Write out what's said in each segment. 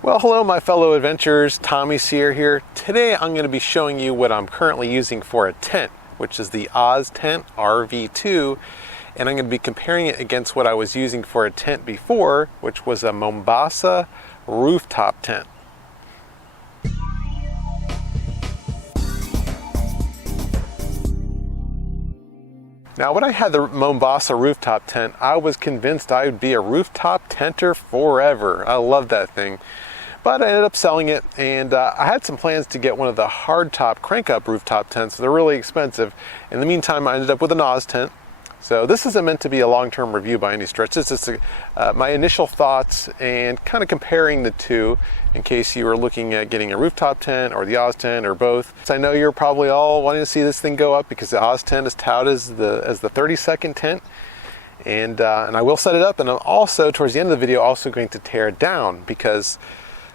Well, hello my fellow adventurers, Tommy Sear here. Today I'm going to be showing you what I'm currently using for a tent, which is the OzTent RV2, and I'm going to be comparing it against what I was using for a tent before, which was a Mombasa rooftop tent. Now, when I had the Mombasa rooftop tent, I was convinced I would be a rooftop tenter forever. I love that thing. But I ended up selling it, and I had some plans to get one of the hardtop crank-up rooftop tents. They're really expensive. In the meantime, I ended up with an OzTent. So this isn't meant to be a long-term review by any stretch. This is my initial thoughts and kind of comparing the two in case you were looking at getting a rooftop tent or the OzTent or both. So I know you're probably all wanting to see this thing go up because the OzTent is touted as the 30-second tent. And I will set it up, and I'm also, towards the end of the video, also going to tear it down because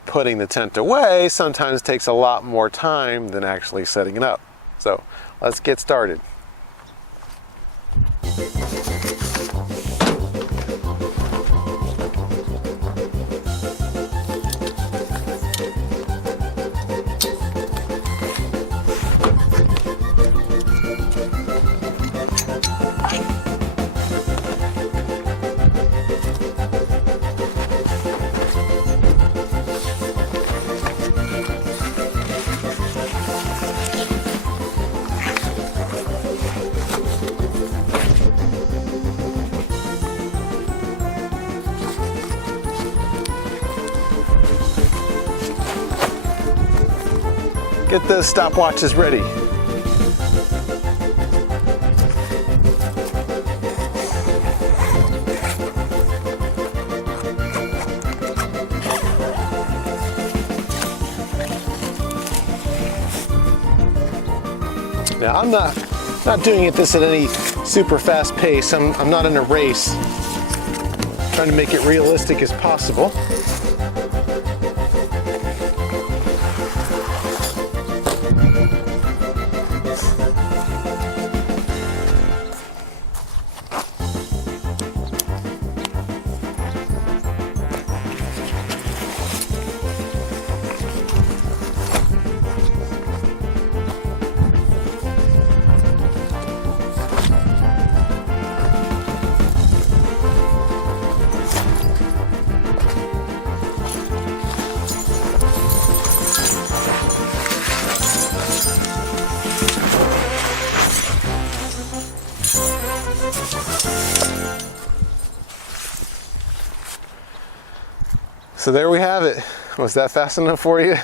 putting the tent away sometimes takes a lot more time than actually setting it up. So let's get started. Get those stopwatches ready. Now I'm not doing this at any super fast pace. I'm not in a race. I'm trying to make it realistic as possible. So there we have it. Was that fast enough for you?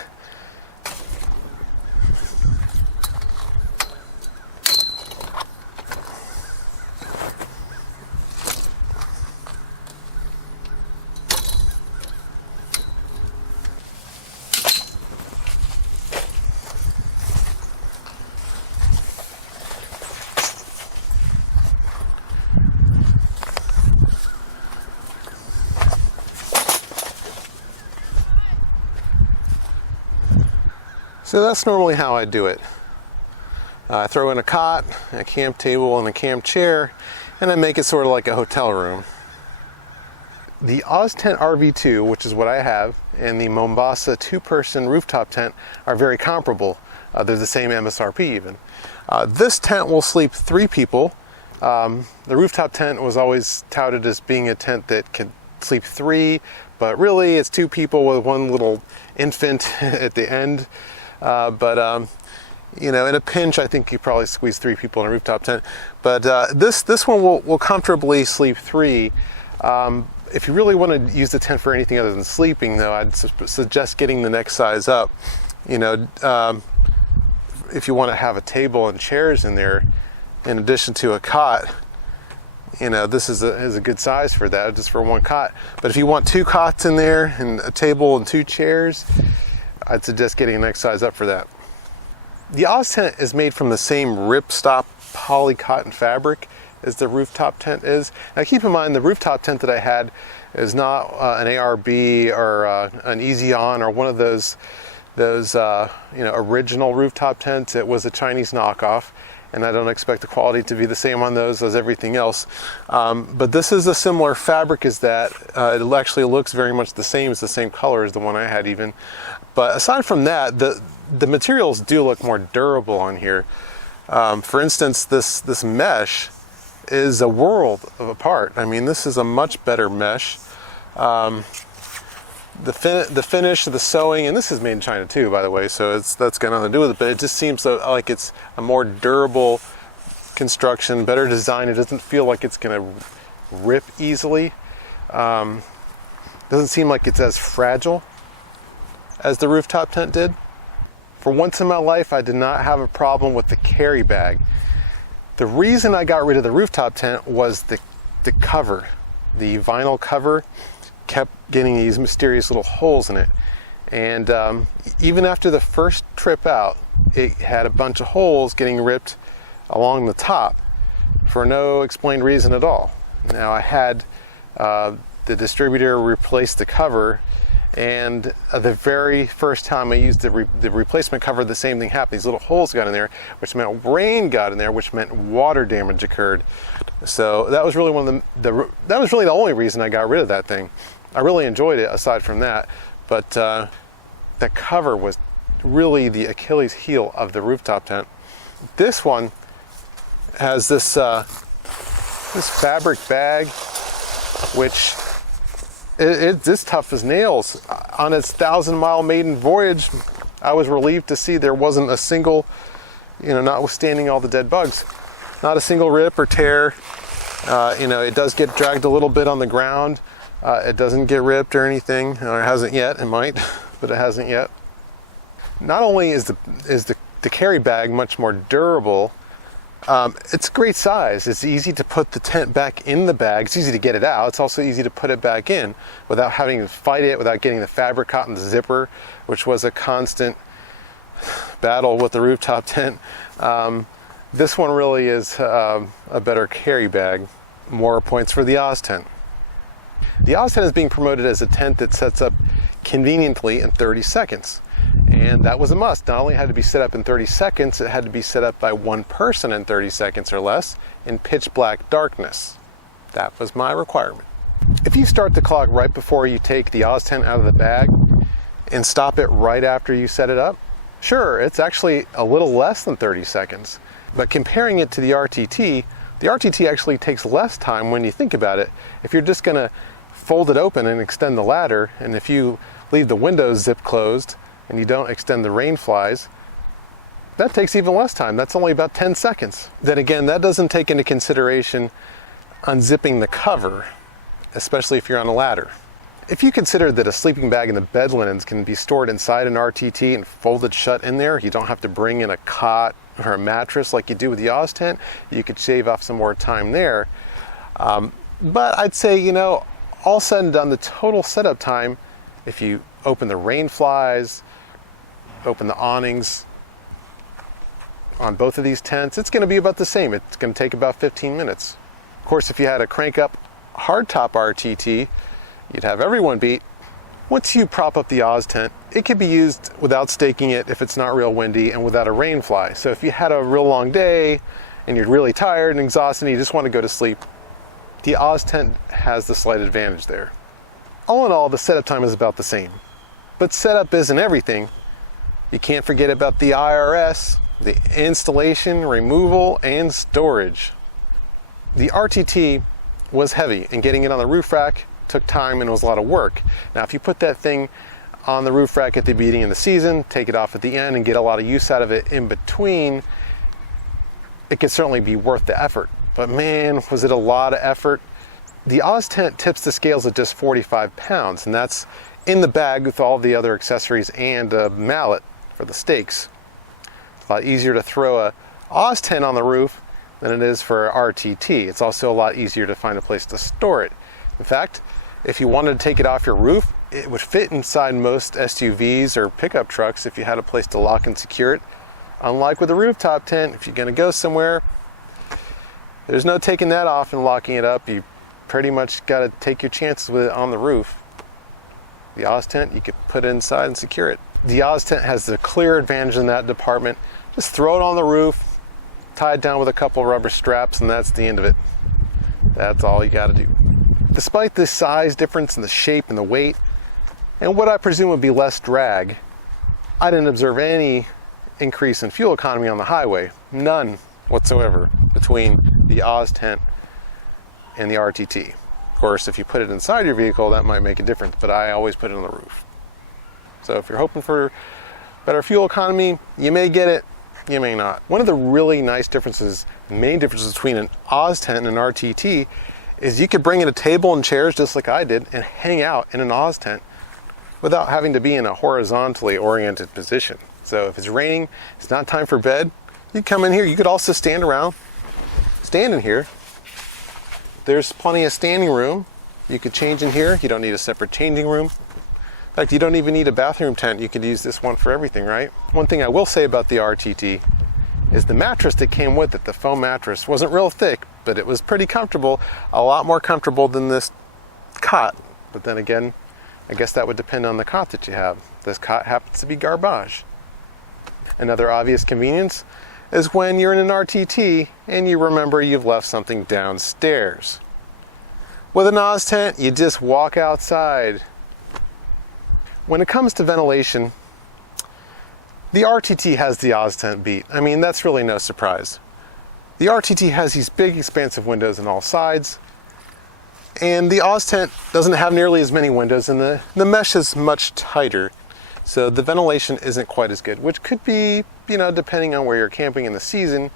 So that's normally how I do it. I throw in a cot, a camp table, and a camp chair, and I make it sort of like a hotel room. The OzTent RV2, which is what I have, and the Mombasa two-person rooftop tent are very comparable. They're the same MSRP even. This tent will sleep 3 people. The rooftop tent was always touted as being a tent that could sleep 3, but really it's 2 people with one little infant at the end. You know, in a pinch, I think you probably squeeze 3 people in a rooftop tent. But this one will comfortably sleep 3. If you really want to use the tent for anything other than sleeping, though, I'd suggest getting the next size up. You know, if you want to have a table and chairs in there, in addition to a cot, you know, this is a good size for that, just for 1 cot. But if you want 2 cots in there and a table and 2 chairs, I'd suggest getting a next size up for that. The OzTent is made from the same ripstop poly cotton fabric as the rooftop tent is. Now keep in mind, the rooftop tent that I had is not an ARB or an Easy On or one of those original rooftop tents. It was a Chinese knockoff, and I don't expect the quality to be the same on those as everything else. But this is a similar fabric as that. It actually looks very much the same. It's the same color as the one I had even. But aside from that, the materials do look more durable on here. For instance, this mesh is a world apart. I mean, this is a much better mesh. The finish, the sewing, and this is made in China too, by the way, so that's got nothing to do with it, but it just seems like it's a more durable construction, better design. It doesn't feel like it's going to rip easily. Doesn't seem like it's as fragile as the rooftop tent did. For once in my life, I did not have a problem with the carry bag. The reason I got rid of the rooftop tent was the cover. The vinyl cover kept getting these mysterious little holes in it. And even after the first trip out, it had a bunch of holes getting ripped along the top for no explained reason at all. Now I had the distributor replace the cover, and the very first time I used the replacement cover, the same thing happened. These little holes got in there, which meant rain got in there, which meant water damage occurred. So that was really that was really the only reason I got rid of that thing. I really enjoyed it aside from that, but the cover was really the Achilles heel of the rooftop tent. This one has this fabric bag, which it's tough as nails. On its 1,000-mile maiden voyage, I was relieved to see there wasn't a single, notwithstanding all the dead bugs, not a single rip or tear. It does get dragged a little bit on the ground. It doesn't get ripped or anything, or it hasn't yet. It might, but it hasn't yet. Not only is the carry bag much more durable, it's a great size. It's easy to put the tent back in the bag. It's easy to get it out. It's also easy to put it back in without having to fight it, without getting the fabric caught in the zipper, which was a constant battle with the rooftop tent. This one really is a better carry bag. More points for the Oz tent. The Oz tent is being promoted as a tent that sets up conveniently in 30 seconds. And that was a must. Not only had to be set up in 30 seconds, it had to be set up by one person in 30 seconds or less in pitch black darkness. That was my requirement. If you start the clock right before you take the Oz tent out of the bag and stop it right after you set it up, sure, it's actually a little less than 30 seconds. But comparing it to the RTT actually takes less time when you think about it. If you're just going to fold it open and extend the ladder, and if you leave the windows zip closed and you don't extend the rain flies, that takes even less time. That's only about 10 seconds. Then again, that doesn't take into consideration unzipping the cover, especially if you're on a ladder. If you consider that a sleeping bag and the bed linens can be stored inside an RTT and folded shut in there, you don't have to bring in a cot or a mattress like you do with the Oz tent, you could shave off some more time there. But I'd say, all said and done, the total setup time, if you open the rain flies, open the awnings on both of these tents, it's going to be about the same. It's going to take about 15 minutes. Of course, if you had a crank up hardtop RTT, you'd have everyone beat. Once you prop up the Oz tent, it can be used without staking it if it's not real windy and without a rain fly. So if you had a real long day and you're really tired and exhausted and you just want to go to sleep, the Oz tent has the slight advantage there. All in all, the setup time is about the same. But setup isn't everything. You can't forget about the IRS, the installation, removal, and storage. The RTT was heavy, and getting it on the roof rack took time and it was a lot of work. Now, if you put that thing on the roof rack at the beginning of the season, take it off at the end, and get a lot of use out of it in between, it could certainly be worth the effort. But man, was it a lot of effort. The Oz tent tips the scales at just 45 pounds, and that's in the bag with all the other accessories and a mallet for the stakes. It's a lot easier to throw a Oz tent on the roof than it is for RTT. It's also a lot easier to find a place to store it. In fact, if you wanted to take it off your roof, it would fit inside most SUVs or pickup trucks if you had a place to lock and secure it. Unlike with a rooftop tent, if you're going to go somewhere, there's no taking that off and locking it up. You pretty much got to take your chances with it on the roof. The Oz tent, you could put it inside and secure it. The Oz tent has the clear advantage in that department. Just throw it on the roof, tie it down with a couple rubber straps, and that's the end of it. That's all you got to do. Despite this size difference in the shape and the weight, and what I presume would be less drag, I didn't observe any increase in fuel economy on the highway. None whatsoever between the Oz tent and the RTT. Of course, if you put it inside your vehicle, that might make a difference, but I always put it on the roof. So if you're hoping for better fuel economy, you may get it, you may not. One of the really nice differences, main differences between an Oz tent and an RTT is you could bring in a table and chairs just like I did and hang out in an Oz tent without having to be in a horizontally oriented position. So if it's raining, it's not time for bed, you come in here. You could also stand in here. There's plenty of standing room. You could change in here. You don't need a separate changing room. In fact, you don't even need a bathroom tent. You could use this one for everything, right? One thing I will say about the RTT is the mattress that came with it, the foam mattress, wasn't real thick, but it was pretty comfortable, a lot more comfortable than this cot. But then again, I guess that would depend on the cot that you have. This cot happens to be garbage. Another obvious convenience is when you're in an RTT and you remember you've left something downstairs. With an Oz tent, you just walk outside. When it comes to ventilation, the RTT has the Oz tent beat. I mean, that's really no surprise. The RTT has these big, expansive windows on all sides, and the Oz tent doesn't have nearly as many windows, and the mesh is much tighter. So the ventilation isn't quite as good, which could be, depending on where you're camping in the season,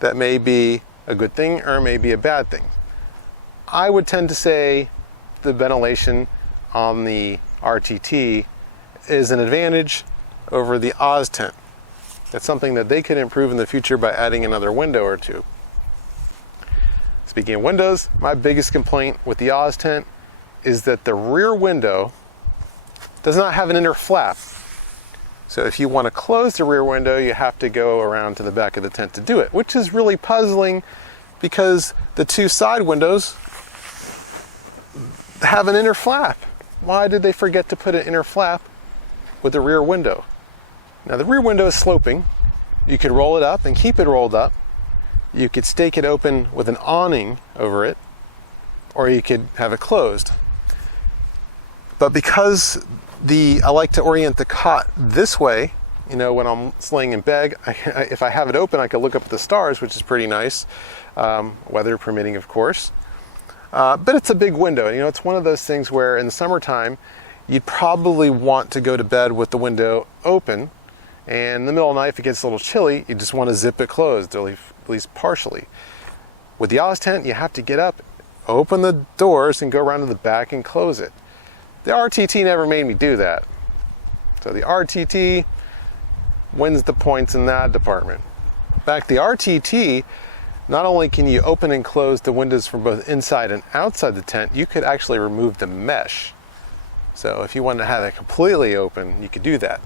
that may be a good thing or may be a bad thing. I would tend to say the ventilation on the RTT is an advantage over the Oz tent. That's something that they could improve in the future by adding another window or two. Speaking of windows, my biggest complaint with the Oz tent is that the rear window does not have an inner flap. So if you want to close the rear window, you have to go around to the back of the tent to do it, which is really puzzling because the two side windows have an inner flap. Why did they forget to put an inner flap with the rear window? Now the rear window is sloping. You could roll it up and keep it rolled up. You could stake it open with an awning over it, or you could have it closed. But because I like to orient the cot this way, when I'm laying in bed, if I have it open, I can look up at the stars, which is pretty nice, weather permitting, of course. But it's a big window. It's one of those things where in the summertime, you'd probably want to go to bed with the window open. And in the middle of the night, if it gets a little chilly, you just want to zip it closed, at least partially. With the Oz tent, you have to get up, open the doors, and go around to the back and close it. The RTT never made me do that. So the RTT wins the points in that department. In fact, the RTT, not only can you open and close the windows from both inside and outside the tent, you could actually remove the mesh. So if you wanted to have it completely open, you could do that.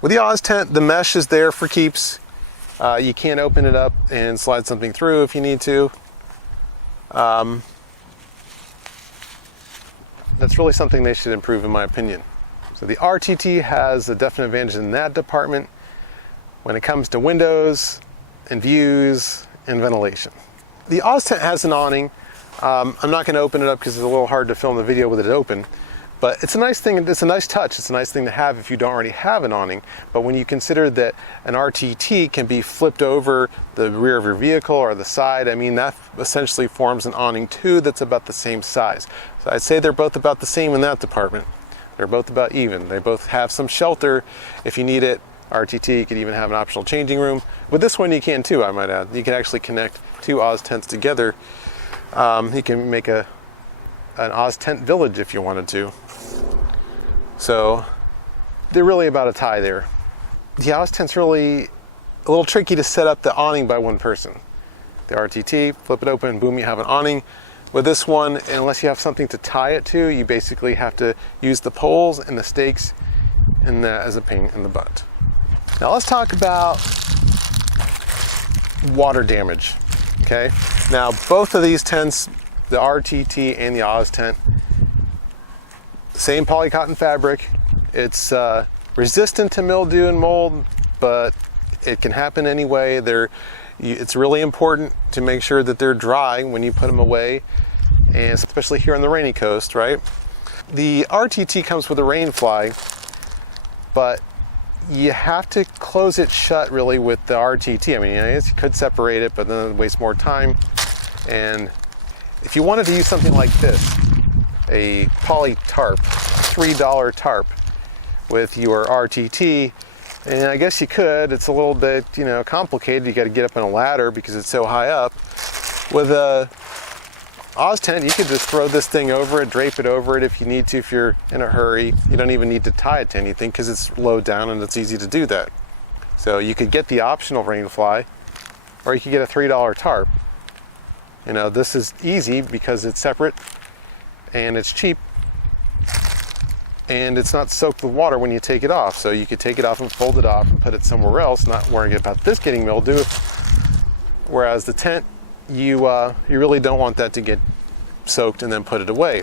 With the Oz tent, the mesh is there for keeps. You can't open it up and slide something through if you need to. That's really something they should improve, in my opinion. So the RTT has a definite advantage in that department when it comes to windows and views and ventilation. The Oz tent has an awning. I'm not going to open it up because it's a little hard to film the video with it open. But it's a nice thing, it's a nice touch, it's a nice thing to have if you don't already have an awning. But when you consider that an RTT can be flipped over the rear of your vehicle or the side, that essentially forms an awning too that's about the same size. So I'd say they're both about the same in that department. They're both about even. They both have some shelter if you need it. RTT, you could even have an optional changing room. With this one you can too, I might add. You can actually connect two Oz tents together. You can make an Oz tent village if you wanted to. So they're really about a tie there. The Oz tent's really a little tricky to set up the awning by one person. The RTT, flip it open, boom, you have an awning. With this one, unless you have something to tie it to, you basically have to use the poles and the stakes and that as a pain in the butt. Now let's talk about water damage, okay? Now both of these tents, the RTT and the Oz tent, same polycotton fabric. It's resistant to mildew and mold, but it can happen anyway. It's really important to make sure that they're dry when you put them away, and especially here on the rainy coast, right? The RTT comes with a rain fly, but you have to close it shut really with the RTT. I mean, I guess you could separate it, but then it wastes more time. And if you wanted to use something like this, a poly tarp, $3 tarp with your RTT, and I guess you could, it's a little bit, complicated. You got to get up on a ladder because it's so high up. With a Oz tent, you could just throw this thing over it, drape it over it if you need to, if you're in a hurry. You don't even need to tie it to anything because it's low down and it's easy to do that. So you could get the optional rain fly, or you could get a $3 tarp. This is easy because it's separate and it's cheap and it's not soaked with water when you take it off. So you could take it off and fold it off and put it somewhere else, not worrying about this getting mildew. Whereas the tent, you really don't want that to get soaked and then put it away.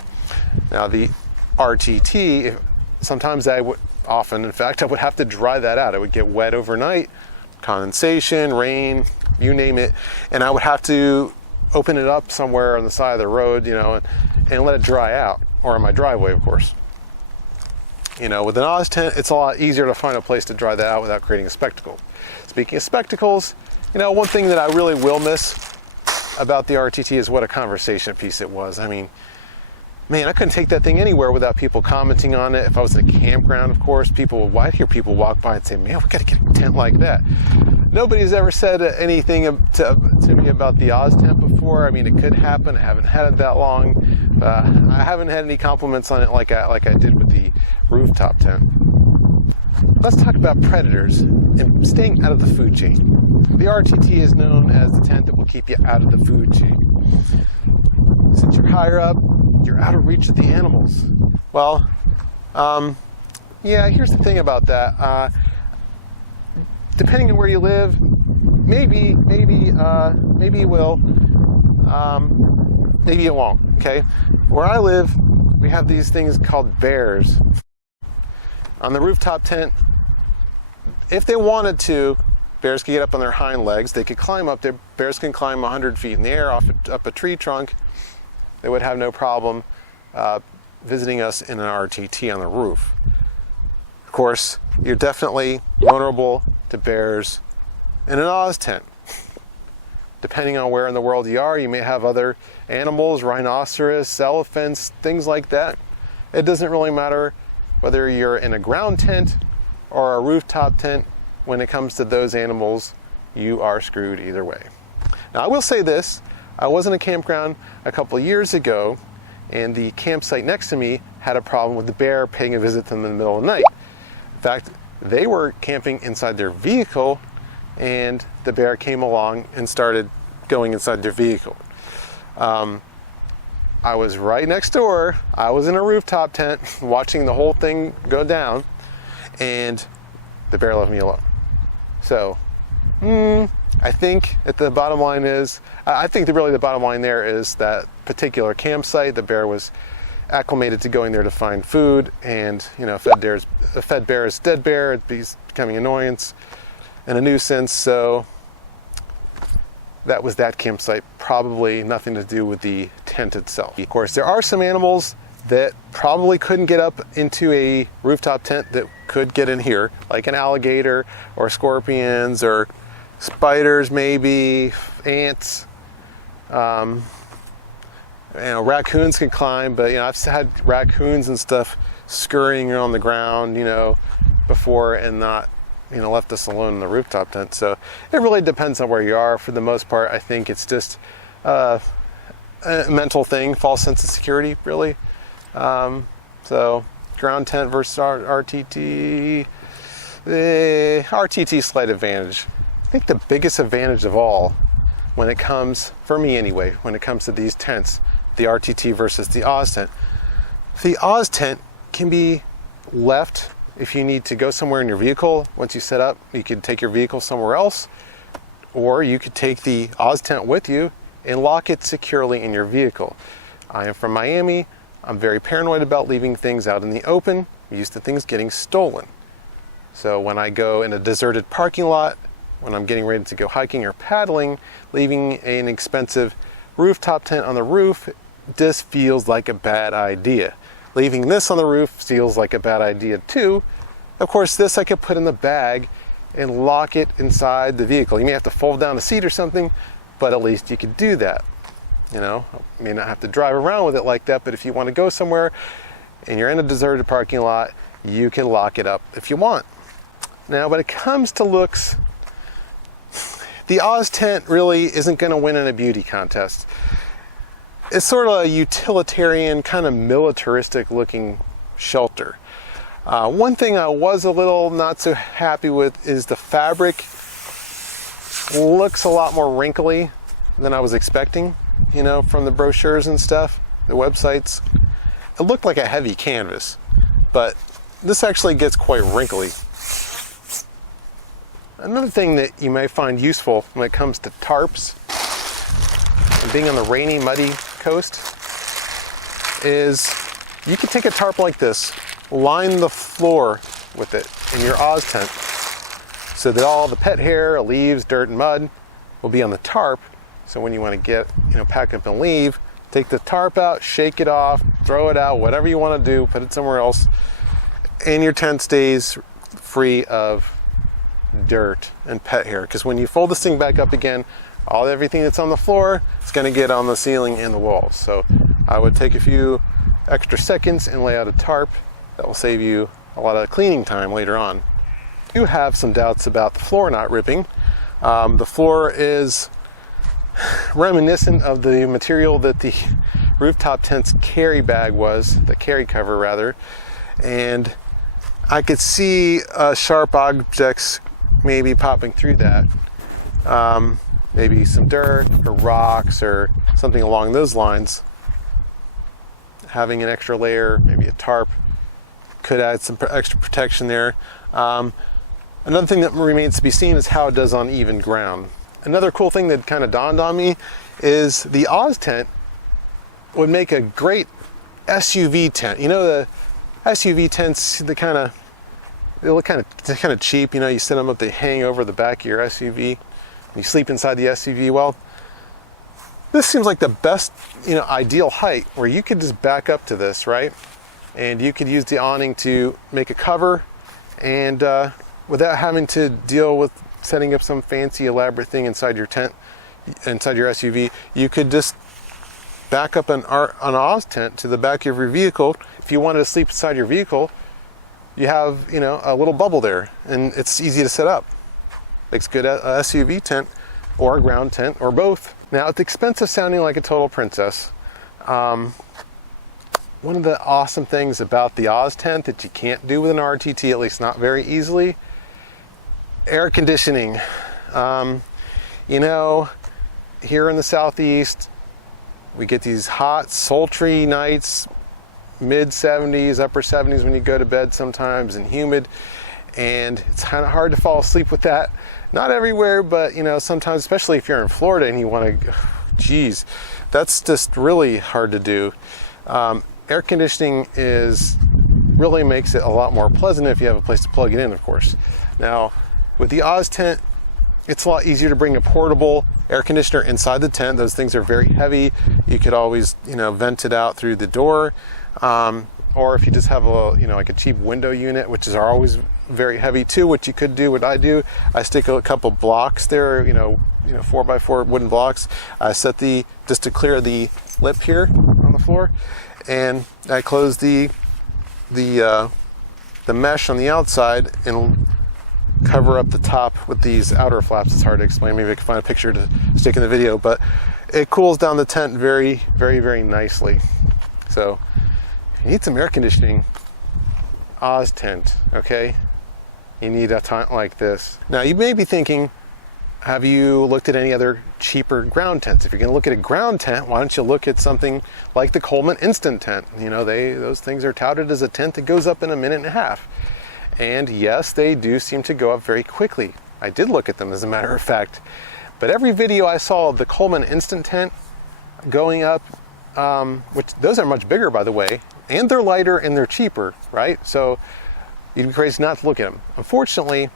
Now the RTT, sometimes I would have to dry that out. It would get wet overnight, condensation, rain, you name it, and I would have to open it up somewhere on the side of the road, and let it dry out, or in my driveway, of course. With an Oz tent, it's a lot easier to find a place to dry that out without creating a spectacle. Speaking of spectacles, one thing that I really will miss about the RTT is what a conversation piece it was. I mean, man, I couldn't take that thing anywhere without people commenting on it. If I was in a campground, of course, I'd hear people walk by and say, man, we got to get a tent like that. Nobody's ever said anything to me about the Oz tent before. I mean, it could happen. I haven't had it that long. I haven't had any compliments on it like I did with the rooftop tent. Let's talk about predators and staying out of the food chain. The RTT is known as the tent that will keep you out of the food chain. Since you're higher up, you're out of reach of the animals. Well, here's the thing about that. Depending on where you live, maybe you will, maybe it won't, okay? Where I live, we have these things called bears. On the rooftop tent, if they wanted to, bears could get up on their hind legs. They could climb up there. Bears can climb 100 feet in the air up a tree trunk. They would have no problem visiting us in an RTT on the roof. Of course, you're definitely vulnerable to bears in an Oz tent. Depending on where in the world you are, you may have other animals, rhinoceros, elephants, things like that. It doesn't really matter whether you're in a ground tent or a rooftop tent. When it comes to those animals, you are screwed either way. Now, I will say this. I was in a campground a couple of years ago, and the campsite next to me had a problem with the bear paying a visit to them in the middle of the night. In fact, they were camping inside their vehicle, and the bear came along and started going inside their vehicle. I was right next door. I was in a rooftop tent watching the whole thing go down, and the bear left me alone. So, I think that the bottom line is, the bottom line there is that particular campsite, the bear was acclimated to going there to find food, and a fed bear is dead bear. It's becoming an annoyance and a nuisance. So that was that campsite. Probably nothing to do with the tent itself. Of course, there are some animals that probably couldn't get up into a rooftop tent that could get in here, like an alligator or scorpions or spiders, maybe ants. Raccoons can climb, but I've had raccoons and stuff scurrying on the ground, before, and not, left us alone in the rooftop tent. So it really depends on where you are. For the most part, I think it's just a mental thing, false sense of security, really. So ground tent versus RTT, RTT slight advantage. I think the biggest advantage of all, when it comes, for me anyway, when it comes to these tents, the RTT versus the Oz tent. The Oz tent can be left if you need to go somewhere in your vehicle. Once you set up, you can take your vehicle somewhere else, or you could take the Oz tent with you and lock it securely in your vehicle. I am from Miami. I'm very paranoid about leaving things out in the open. I'm used to things getting stolen. So when I go in a deserted parking lot when I'm getting ready to go hiking or paddling, leaving an expensive rooftop tent on the roof just feels like a bad idea. Leaving this on the roof feels like a bad idea too. Of course, this I could put in the bag and lock it inside the vehicle. You may have to fold down a seat or something, but at least you could do that. You know, you may not have to drive around with it like that, but if you want to go somewhere and you're in a deserted parking lot, you can lock it up if you want. Now, when it comes to looks, the Oz tent really isn't going to win in a beauty contest. It's sort of a utilitarian, kind of militaristic looking shelter. One thing I was a little not so happy with is the fabric looks a lot more wrinkly than I was expecting, you know, from the brochures and stuff, the websites. It looked like a heavy canvas, but this actually gets quite wrinkly. Another thing that you may find useful when it comes to tarps and being on the rainy, muddy coast is you can take a tarp like this, line the floor with it in your Oz tent so that all the pet hair, leaves, dirt, and mud will be on the tarp. So when you want to pack up and leave, take the tarp out, shake it off, throw it out, whatever you want to do, put it somewhere else, and your tent stays free of dirt and pet hair. Because when you fold this thing back up again, everything that's on the floor is going to get on the ceiling and the walls. So I would take a few extra seconds and lay out a tarp. That will save you a lot of cleaning time later on. I do have some doubts about the floor not ripping. The floor is reminiscent of the material that the rooftop tent's carry bag was, the carry cover rather, and I could see sharp objects maybe popping through that. Maybe some dirt or rocks or something along those lines. Having an extra layer, maybe a tarp, could add some extra protection there. Another thing that remains to be seen is how it does on even ground. Another cool thing that kind of dawned on me is the Oz tent would make a great SUV tent. You know, the SUV tents, they look kind of cheap. You know, you set them up, they hang over the back of your SUV. You sleep inside the SUV. Well, this seems like the best, ideal height where you could just back up to this, right? And you could use the awning to make a cover, and without having to deal with setting up some fancy elaborate thing inside your tent, inside your SUV, you could just back up an Oz tent to the back of your vehicle. If you wanted to sleep inside your vehicle, you have, a little bubble there, and it's easy to set up. Makes good a SUV tent or a ground tent or both. Now, at the expense of sounding like a total princess, one of the awesome things about the Oz tent that you can't do with an RTT, at least not very easily, air conditioning. Here in the Southeast, we get these hot, sultry nights, mid 70s, upper 70s when you go to bed sometimes, and humid, and it's kind of hard to fall asleep with that. Not everywhere, but sometimes, especially if you're in Florida and you want to, that's just really hard to do. Air conditioning really makes it a lot more pleasant if you have a place to plug it in, of course. Now, with the Oz tent, it's a lot easier to bring a portable air conditioner inside the tent. Those things are very heavy. You could always, vent it out through the door. Or if you just have like a cheap window unit, which are always very heavy too, what I do, I stick a couple blocks there, 4x4 wooden blocks. I set just to clear the lip here on the floor, and I close the mesh on the outside and cover up the top with these outer flaps. It's hard to explain. Maybe I can find a picture to stick in the video, but it cools down the tent very, very, very nicely. So you need some air conditioning, Oz tent, okay? You need a tent like this. Now, you may be thinking, have you looked at any other cheaper ground tents? If you're going to look at a ground tent, why don't you look at something like the Coleman Instant Tent? Those things are touted as a tent that goes up in a minute and a half. And yes, they do seem to go up very quickly. I did look at them, as a matter of fact. But every video I saw of the Coleman Instant Tent going up, which those are much bigger, by the way, and they're lighter and they're cheaper, right? So you'd be crazy not to look at them. Unfortunately,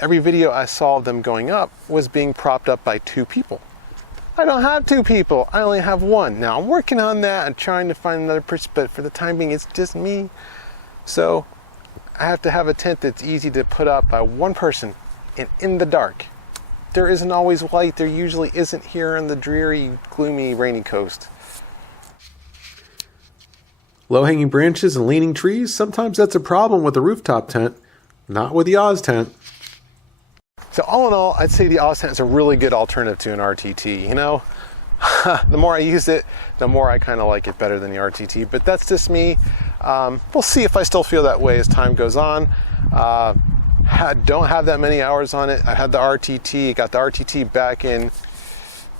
every video I saw of them going up was being propped up by 2 people. I don't have 2 people, I only have 1. Now I'm working on that and trying to find another person, but for the time being it's just me. So I have to have a tent that's easy to put up by 1 person and in the dark. There isn't always light, there usually isn't here on the dreary, gloomy, rainy coast. Low-hanging branches and leaning trees, sometimes that's a problem with a rooftop tent, not with the Oz tent. So all in all, I'd say the Oz tent is a really good alternative to an RTT. You know, the more I use it, the more I kind of like it better than the RTT, but that's just me. We'll see if I still feel that way as time goes on. Don't have that many hours on it. I had the RTT, got the RTT back in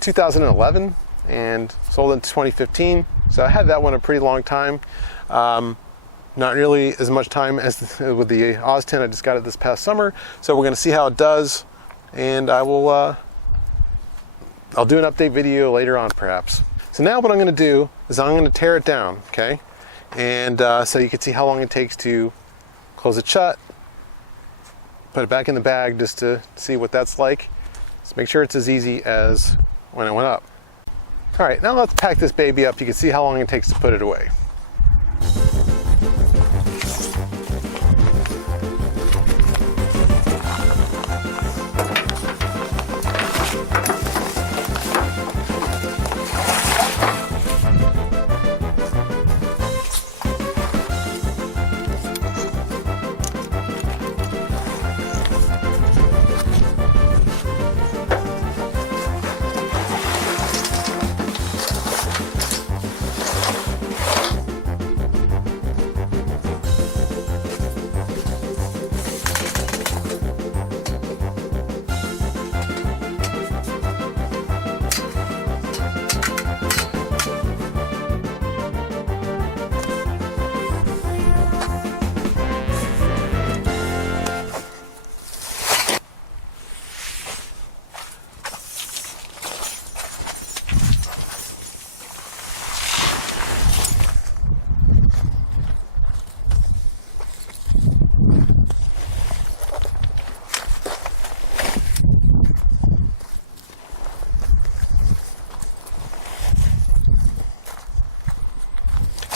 2011 and sold it in 2015. So I had that one a pretty long time. Not really as much time as with the Oz tent. I just got it this past summer. So we're gonna see how it does, and I'll do an update video later on perhaps. So now what I'm gonna do is I'm gonna tear it down, okay? And so you can see how long it takes to close it shut, put it back in the bag just to see what that's like. So make sure it's as easy as when it went up. All right, now let's pack this baby up. You can see how long it takes to put it away.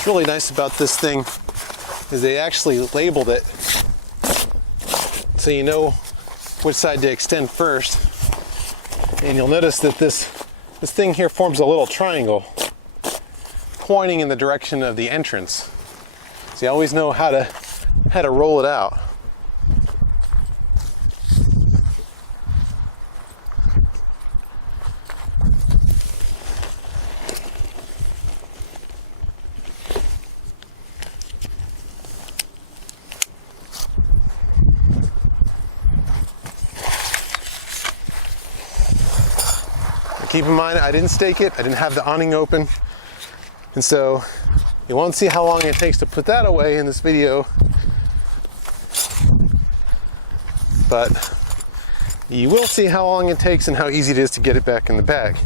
What's really nice about this thing is they actually labeled it so you know which side to extend first. And you'll notice that this thing here forms a little triangle pointing in the direction of the entrance. So you always know how to roll it out. Keep in mind, I didn't stake it, I didn't have the awning open, and so you won't see how long it takes to put that away in this video, but you will see how long it takes and how easy it is to get it back in the bag.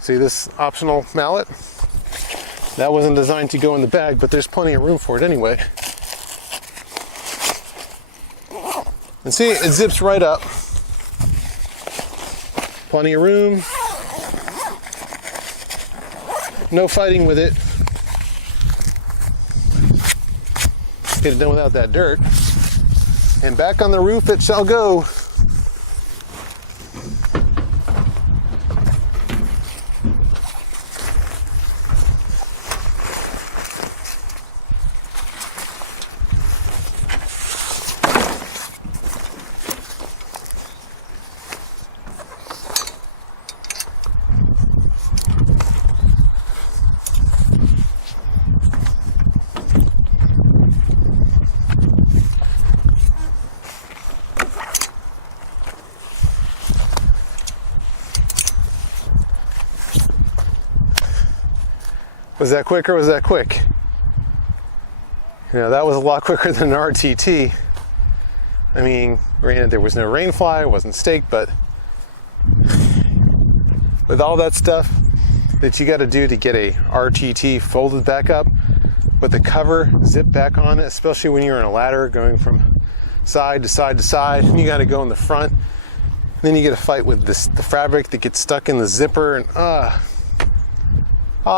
See this optional mallet? That wasn't designed to go in the bag, but there's plenty of room for it anyway. And see, it zips right up. Plenty of room. No fighting with it. Get it done without that dirt. And back on the roof it shall go. Was that quick or was that quick? You know, that was a lot quicker than an RTT. I mean, granted, there was no rainfly, it wasn't staked, but with all that stuff that you got to do to get a RTT folded back up, with the cover zipped back on it, especially when you're on a ladder going from side to side to side, and you got to go in the front. Then you get to fight with the fabric that gets stuck in the zipper, and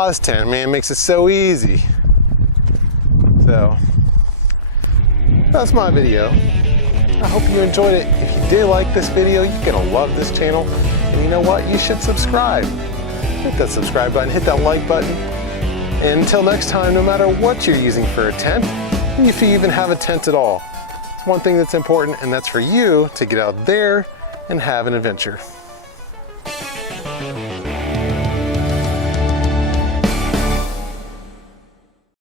this tent, man, makes it so easy. So that's my video. I hope you enjoyed it. If you did like this video, you're gonna love this channel. And you know what? You should subscribe. Hit that subscribe button, hit that like button. And until next time, no matter what you're using for a tent, if you even have a tent at all, it's one thing that's important, and that's for you to get out there and have an adventure.